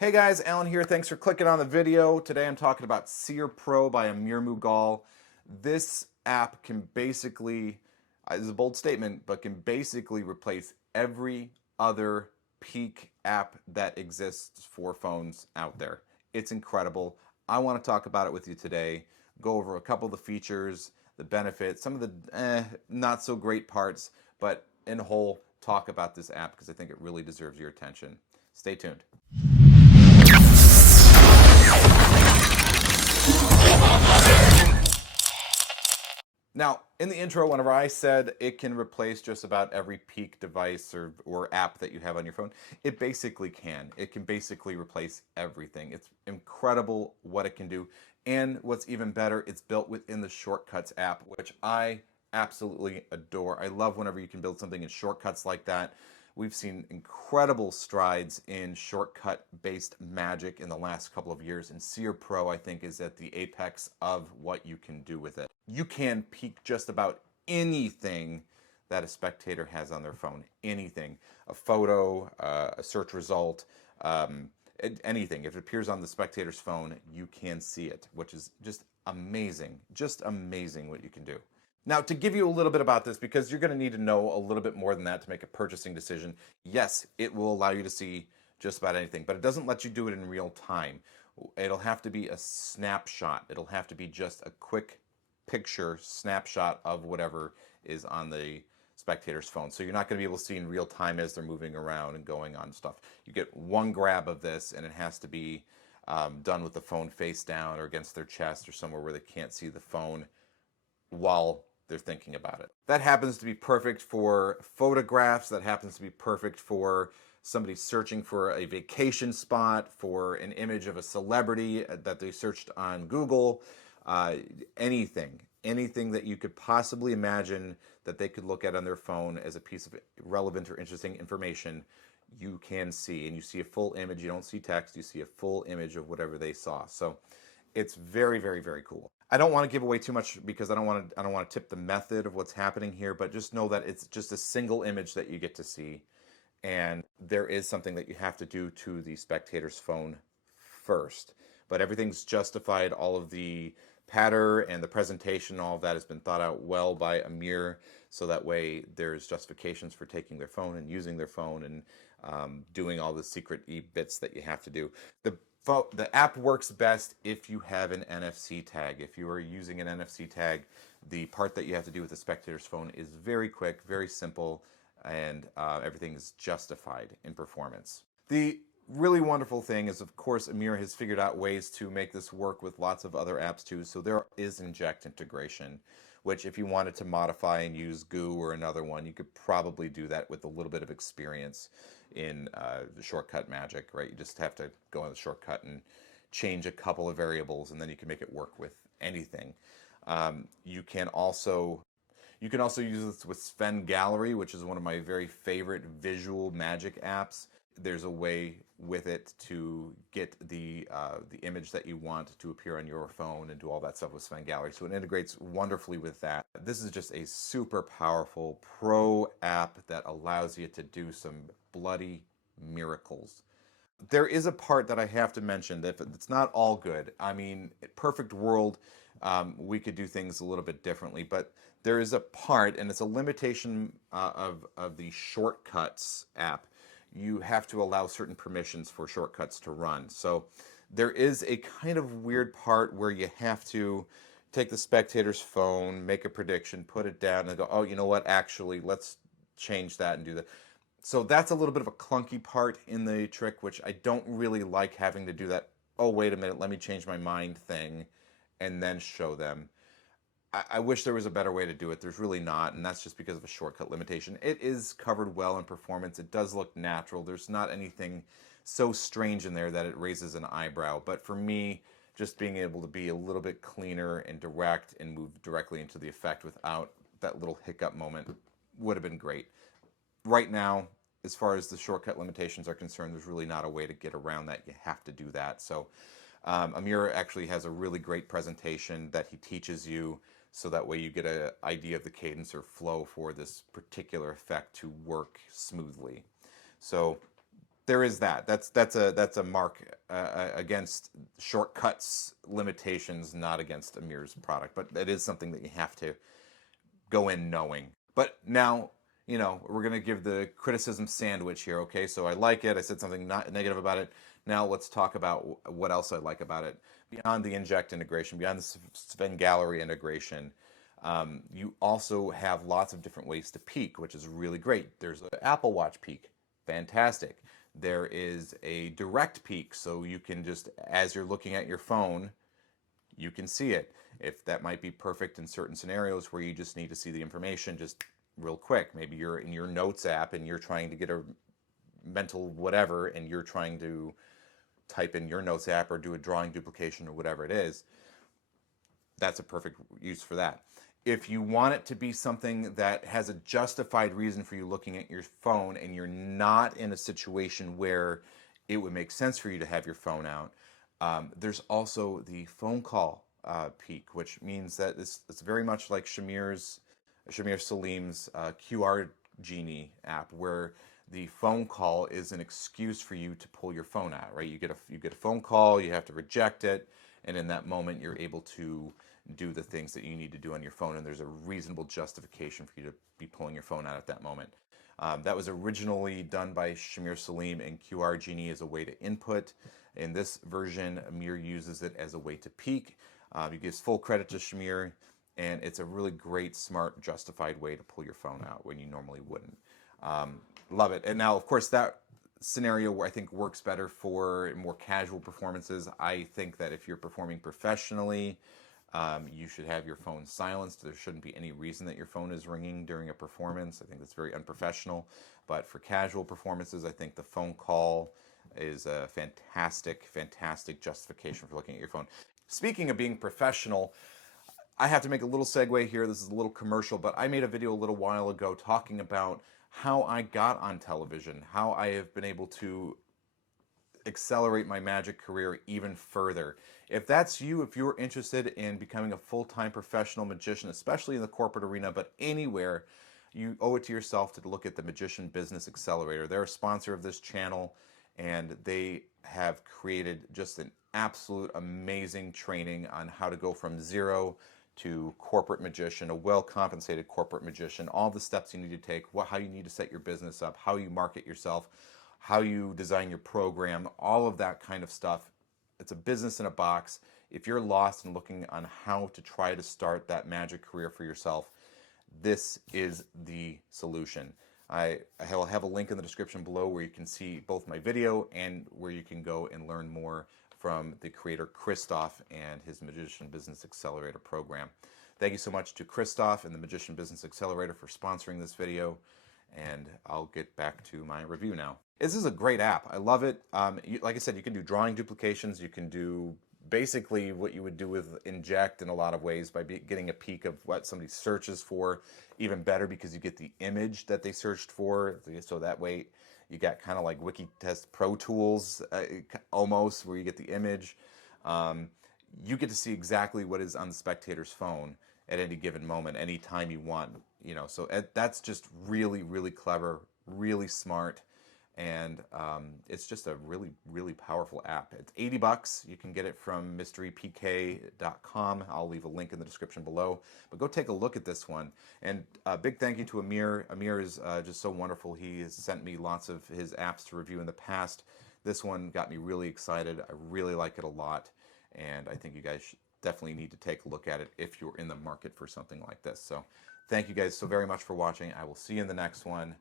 Hey guys, Alan here. Thanks for clicking on the video. Today I'm talking about Seer Pro by Amir Mughal. This app can basically, this is a bold statement, but can basically replace every other peak app that exists for phones out there. It's incredible. I want to talk about it with you today, go over a couple of the features, the benefits, some of the not so great parts, but in whole, talk about this app because I think it really deserves your attention. Stay tuned. Now, in the intro, whenever I said it can replace just about every peak device or app that you have on your phone, it basically can. It can basically replace everything. It's incredible what it can do. And what's even better, it's built within the Shortcuts app, which I absolutely adore. I love whenever you can build something in Shortcuts like that. We've seen incredible strides in shortcut-based magic in the last couple of years, and Seer Pro, I think, is at the apex of what you can do with it. You can peek just about anything that a spectator has on their phone. Anything. A photo, a search result, anything. If it appears on the spectator's phone, you can see it, which is just amazing. Just amazing what you can do. Now, to give you a little bit about this, because you're going to need to know a little bit more than that to make a purchasing decision, yes, it will allow you to see just about anything, but it doesn't let you do it in real time. It'll have to be a snapshot. It'll have to be just a quick picture snapshot of whatever is on the spectator's phone. So you're not going to be able to see in real time as they're moving around and going on stuff. You get one grab of this, and it has to be done with the phone face down or against their chest or somewhere where they can't see the phone while they're thinking about it. That happens to be perfect for photographs. That happens to be perfect for somebody searching for a vacation spot, for an image of a celebrity that they searched on Google. Anything that you could possibly imagine that they could look at on their phone as a piece of relevant or interesting information, you can see. And you see a full image. You don't see text. You see a full image of whatever they saw. So it's very, very, very cool. I don't want to give away too much because I don't want to tip the method of what's happening here, but just know that it's just a single image that you get to see, and there is something that you have to do to the spectator's phone first. But everything's justified. All of the pattern and the presentation, all of that has been thought out well by Amir, so that way there's justifications for taking their phone and using their phone and doing all the secret bits that you have to do. The app works best if you have an NFC tag. If you are using an NFC tag, the part that you have to do with the spectator's phone is very quick, very simple, and everything is justified in performance. The really wonderful thing is, of course, Amir has figured out ways to make this work with lots of other apps too. So there is inject integration, which if you wanted to modify and use Goo or another one, you could probably do that with a little bit of experience in the shortcut magic, right? You just have to go on the shortcut and change a couple of variables, and then you can make it work with anything. You can also use this with Sven Gallery, which is one of my very favorite visual magic apps. There's a way with it to get the image that you want to appear on your phone and do all that stuff with Sven Gallery. So it integrates wonderfully with that. This is just a super powerful pro app that allows you to do some bloody miracles. There is a part that I have to mention that it's not all good. I mean, perfect world, we could do things a little bit differently, but there is a part, and it's a limitation of the Shortcuts app. You have to allow certain permissions for Shortcuts to run. So there is a kind of weird part where you have to take the spectator's phone, make a prediction, put it down, and go, oh, you know what, actually, let's change that and do that. So that's a little bit of a clunky part in the trick, which I don't really like having to do that, oh, wait a minute, let me change my mind thing, and then show them. I wish there was a better way to do it. There's really not, and that's just because of a shortcut limitation. It is covered well in performance. It does look natural. There's not anything so strange in there that it raises an eyebrow. But for me, just being able to be a little bit cleaner and direct and move directly into the effect without that little hiccup moment would have been great. Right now, as far as the shortcut limitations are concerned, there's really not a way to get around that. You have to do that. So Amir actually has a really great presentation that he teaches you, so that way you get an idea of the cadence or flow for this particular effect to work smoothly. So there is that. That's a mark against shortcuts limitations, not against Amir's product. But it is something that you have to go in knowing. But now, we're going to give the criticism sandwich here, okay? So I like it. I said something not negative about it. Now let's talk about what else I like about it. Beyond the inject integration, beyond the Sven Gallery integration, you also have lots of different ways to peek, which is really great. There's an Apple Watch peek. Fantastic. There is a direct peek, so you can just, as you're looking at your phone, you can see it. If that might be perfect in certain scenarios where you just need to see the information just real quick. Maybe you're in your notes app and you're trying to get a mental whatever and you're trying to type in your notes app or do a drawing duplication or whatever it is. That's a perfect use for that. If you want it to be something that has a justified reason for you looking at your phone and you're not in a situation where it would make sense for you to have your phone out, there's also the phone call peek, which means that it's very much like Shamir Salim's QR Genie app, where the phone call is an excuse for you to pull your phone out, right? You get a phone call, you have to reject it, and in that moment you're able to do the things that you need to do on your phone, and there's a reasonable justification for you to be pulling your phone out at that moment. That was originally done by Shamir Salim, and QR Genie is a way to input. In this version, Amir uses it as a way to peek. He gives full credit to Shamir, and it's a really great, smart, justified way to pull your phone out when you normally wouldn't. Love it. And now, of course, that scenario I think works better for more casual performances. I think that if you're performing professionally, you should have your phone silenced. There shouldn't be any reason that your phone is ringing during a performance. I think that's very unprofessional. But for casual performances, I think the phone call is a fantastic, fantastic justification for looking at your phone. Speaking of being professional, I have to make a little segue here. This is a little commercial, but I made a video a little while ago talking about how I got on television, how I have been able to accelerate my magic career even further. If that's you, if you're interested in becoming a full-time professional magician, especially in the corporate arena, but anywhere, you owe it to yourself to look at the Magician Business Accelerator. They're a sponsor of this channel, and they have created just an absolute amazing training on how to go from zero to corporate magician, a well-compensated corporate magician, all the steps you need to take, how you need to set your business up, how you market yourself, how you design your program, all of that kind of stuff. It's a business in a box. If you're lost and looking on how to try to start that magic career for yourself, this is the solution. I'll have a link in the description below where you can see both my video and where you can go and learn more from the creator Christoph and his Magician Business Accelerator program. Thank you so much to Christoph and the Magician Business Accelerator for sponsoring this video, and I'll get back to my review now. This is a great app. I love it. Like I said, you can do drawing duplications. You can do basically what you would do with Inject in a lot of ways by getting a peek of what somebody searches for. Even better because you get the image that they searched for. So that way you got kind of like Wikitest Pro Tools almost, where you get the image. You get to see exactly what is on the spectator's phone at any given moment, anytime you want. So that's just really, really clever, really smart. And it's just a really, really powerful app. It's $80. You can get it from mysterypk.com. I'll leave a link in the description below. But go take a look at this one. And a big thank you to Amir. Amir is just so wonderful. He has sent me lots of his apps to review in the past. This one got me really excited. I really like it a lot. And I think you guys definitely need to take a look at it if you're in the market for something like this. So thank you guys so very much for watching. I will see you in the next one.